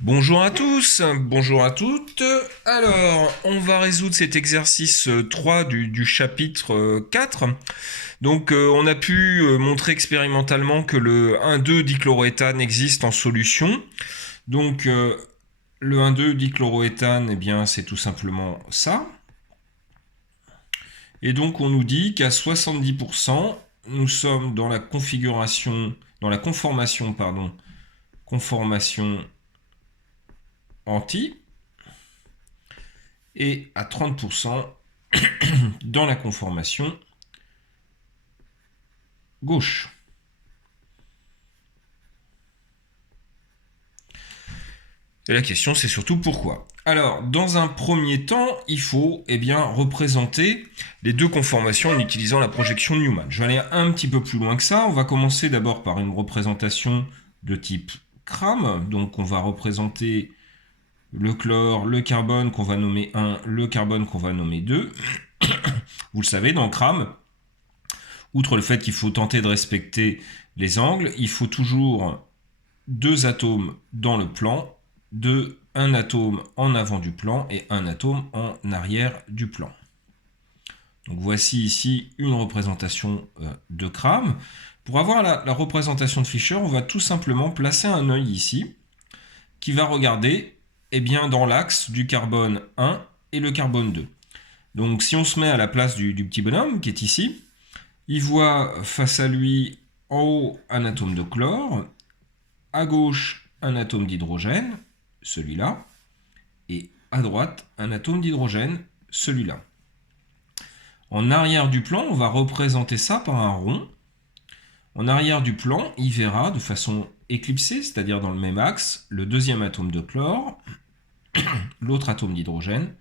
Bonjour à tous, bonjour à toutes. Alors, on va résoudre cet exercice 3 du chapitre 4. Donc, on a pu montrer expérimentalement que le 1,2-dichloroéthane existe en solution. Donc, le 1,2-dichloroéthane, eh bien, c'est tout simplement ça. Et donc, on nous dit qu'à 70%, nous sommes dans la configuration, dans la conformation, pardon, conformation anti, et à 30% dans la conformation gauche. Et la question, c'est surtout pourquoi. Alors, dans un premier temps, il faut représenter les deux conformations en utilisant la projection de Newman. Je vais aller un petit peu plus loin que ça. On va commencer d'abord par une représentation de type CRAM. Donc, on va représenter le chlore, le carbone qu'on va nommer 1, le carbone qu'on va nommer 2. Vous le savez, dans CRAM, outre le fait qu'il faut tenter de respecter les angles, il faut toujours deux atomes dans le plan, un atome en avant du plan et un atome en arrière du plan. Donc voici ici une représentation de CRAM. Pour avoir la représentation de Fischer, on va tout simplement placer un œil ici qui va regarder dans l'axe du carbone 1 et le carbone 2. Donc si on se met à la place du petit bonhomme qui est ici, il voit face à lui en haut un atome de chlore, à gauche un atome d'hydrogène, celui-là, et à droite un atome d'hydrogène, celui-là. En arrière du plan, on va représenter ça par un rond. En arrière du plan, il verra de façon éclipsée, c'est-à-dire dans le même axe, le deuxième atome de chlore, l'autre atome d'hydrogène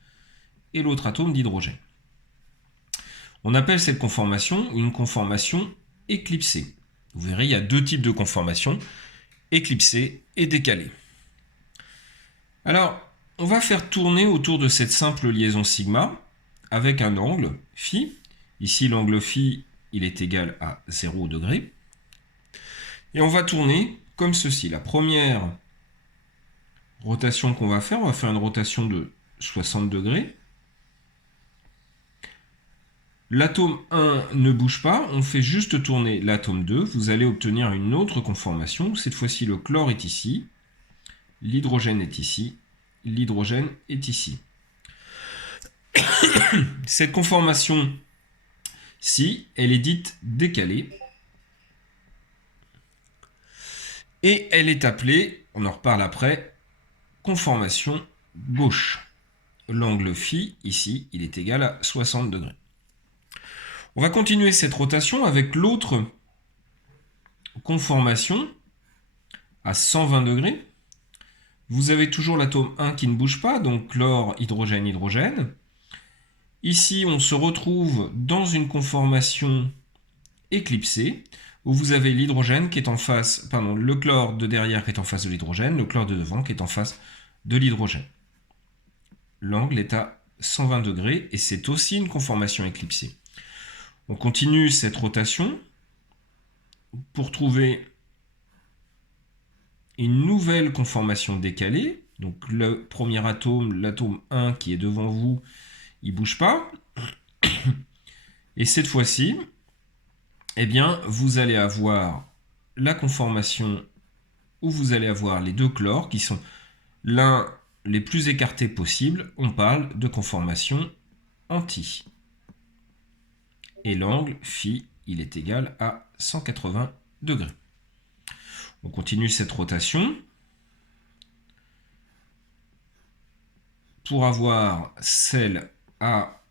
et l'autre atome d'hydrogène. On appelle cette conformation une conformation éclipsée. Vous verrez, il y a deux types de conformations, éclipsée et décalée. Alors, on va faire tourner autour de cette simple liaison sigma avec un angle phi. Ici, l'angle phi, il est égal à 0 degré. Et on va tourner comme ceci. La première rotation qu'on va faire, on va faire une rotation de 60 degrés. L'atome 1 ne bouge pas, on fait juste tourner l'atome 2. Vous allez obtenir une autre conformation. Cette fois-ci, le chlore est ici, l'hydrogène est ici, l'hydrogène est ici. Cette conformation-ci, elle est dite décalée. Et elle est appelée, on en reparle après, conformation gauche. L'angle phi, ici, il est égal à 60 degrés. On va continuer cette rotation avec l'autre conformation à 120 degrés. Vous avez toujours l'atome 1 qui ne bouge pas, donc chlore, hydrogène, hydrogène. Ici, on se retrouve dans une conformation éclipsée, où vous avez l'hydrogène qui est en face, pardon, le chlore de derrière qui est en face de l'hydrogène, le chlore de devant qui est en face de l'hydrogène. L'angle est à 120 degrés et c'est aussi une conformation éclipsée. On continue cette rotation pour trouver une nouvelle conformation décalée. Donc le premier atome, l'atome 1 qui est devant vous, il ne bouge pas. Et cette fois-ci, vous allez avoir la conformation où vous allez avoir les deux chlores qui sont l'un les plus écartés possibles. On parle de conformation anti. Et l'angle phi, il est égal à 180 degrés. On continue cette rotation pour avoir celle à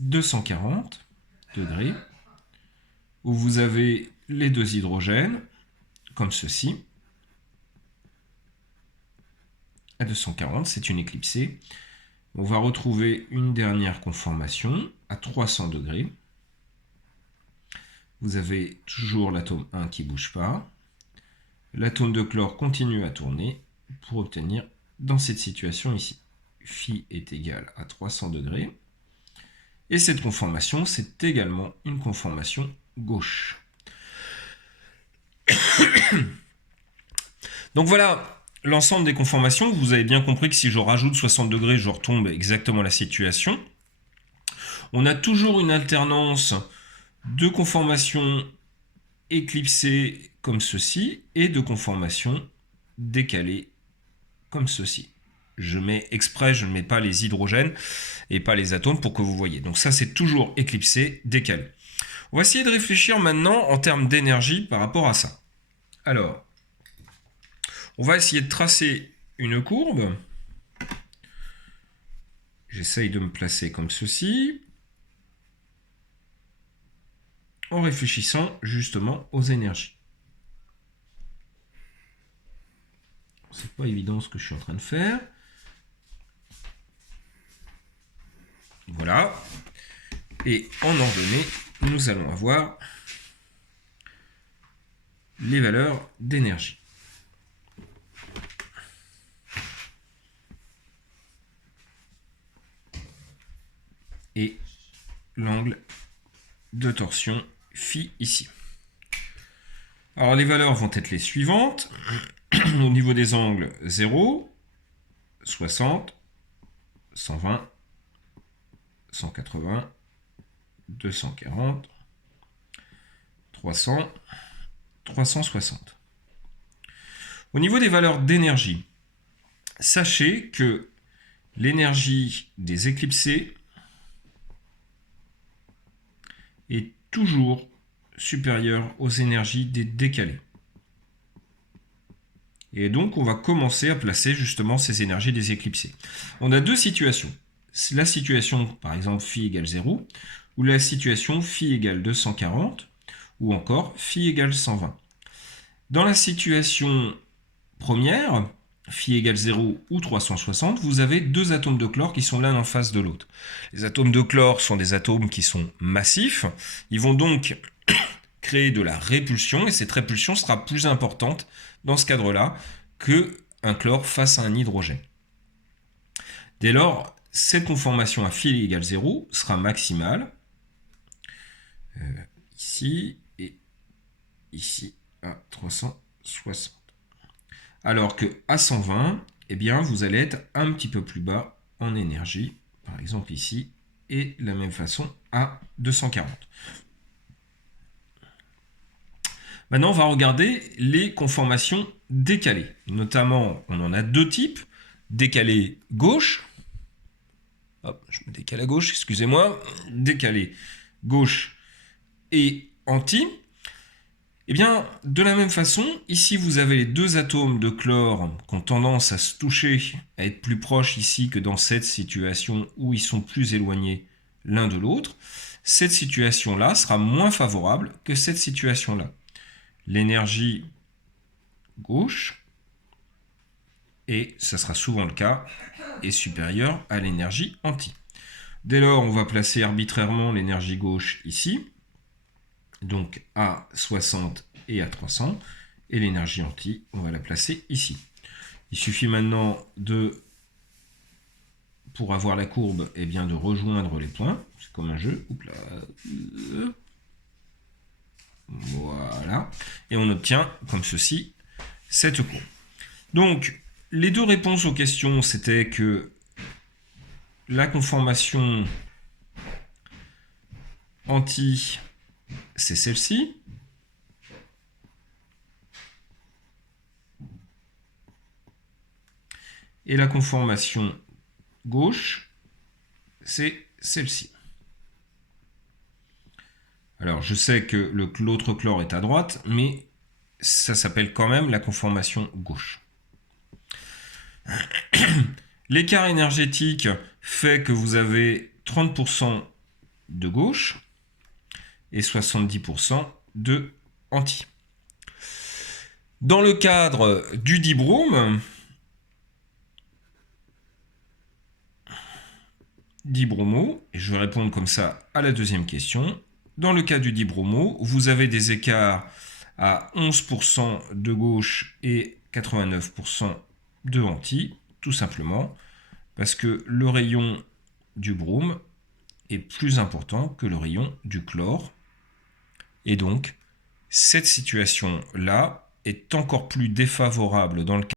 240 degrés, où vous avez les deux hydrogènes, comme ceci. À 240, c'est une éclipsée. On va retrouver une dernière conformation à 300 degrés. Vous avez toujours l'atome 1 qui ne bouge pas. L'atome de chlore continue à tourner pour obtenir dans cette situation ici. Phi est égal à 300 degrés. Et cette conformation, c'est également une conformation gauche. Donc voilà l'ensemble des conformations. Vous avez bien compris que si je rajoute 60 degrés, je retombe exactement à la situation. On a toujours une alternance de conformations éclipsées comme ceci et de conformations décalées comme ceci. Je mets exprès, je ne mets pas les hydrogènes et pas les atomes pour que vous voyez. Donc ça, c'est toujours éclipsé, décalé. On va essayer de réfléchir maintenant en termes d'énergie par rapport à ça. Alors, on va essayer de tracer une courbe. J'essaye de me placer comme ceci, en réfléchissant justement aux énergies. C'est pas évident ce que je suis en train de faire. Voilà. Et en ordonnée, nous allons avoir les valeurs d'énergie. Et l'angle de torsion phi ici. Alors les valeurs vont être les suivantes. Au niveau des angles, 0, 60, 120, 180, 240, 300, 360. Au niveau des valeurs d'énergie, sachez que l'énergie des éclipsés est toujours supérieure aux énergies des décalés. Et donc, on va commencer à placer justement ces énergies des éclipsés. On a deux situations. La situation, par exemple, phi égale 0, ou la situation phi égale 240, ou encore phi égale 120. Dans la situation première, phi égale 0 ou 360, vous avez deux atomes de chlore qui sont l'un en face de l'autre. Les atomes de chlore sont des atomes qui sont massifs. Ils vont donc créer de la répulsion, et cette répulsion sera plus importante dans ce cadre-là qu'un chlore face à un hydrogène. Dès lors, cette conformation à phi égale 0 sera maximale, ici et ici à 360. Alors qu'à 120, eh bien, vous allez être un petit peu plus bas en énergie, par exemple ici, et de la même façon à 240. Maintenant, on va regarder les conformations décalées. Notamment, on en a deux types. Décalé gauche. Hop, je me décale à gauche, excusez-moi. Décalé gauche et anti. Eh bien, de la même façon, ici, vous avez les deux atomes de chlore qui ont tendance à se toucher, à être plus proches ici que dans cette situation où ils sont plus éloignés l'un de l'autre. Cette situation-là sera moins favorable que cette situation-là. L'énergie gauche, et ça sera souvent le cas, est supérieure à l'énergie anti. Dès lors, on va placer arbitrairement l'énergie gauche ici, donc à 60 et à 300, et l'énergie anti, on va la placer ici. Il suffit maintenant pour avoir la courbe, eh bien, de rejoindre les points. C'est comme un jeu. Oups là. Voilà. Et on obtient, comme ceci, cette courbe. Donc, les deux réponses aux questions, c'était que la conformation anti, c'est celle-ci. Et la conformation gauche, c'est celle-ci. Alors, je sais que l'autre chlore est à droite, mais ça s'appelle quand même la conformation gauche. L'écart énergétique fait que vous avez 30% de gauche et 70% de anti. Dans le cadre du dibrome, dibromo, et je vais répondre comme ça à la deuxième question. Dans le cas du dibromo, vous avez des écarts à 11% de gauche et 89% de anti, tout simplement parce que le rayon du brome est plus important que le rayon du chlore. Et donc, cette situation-là est encore plus défavorable dans le cas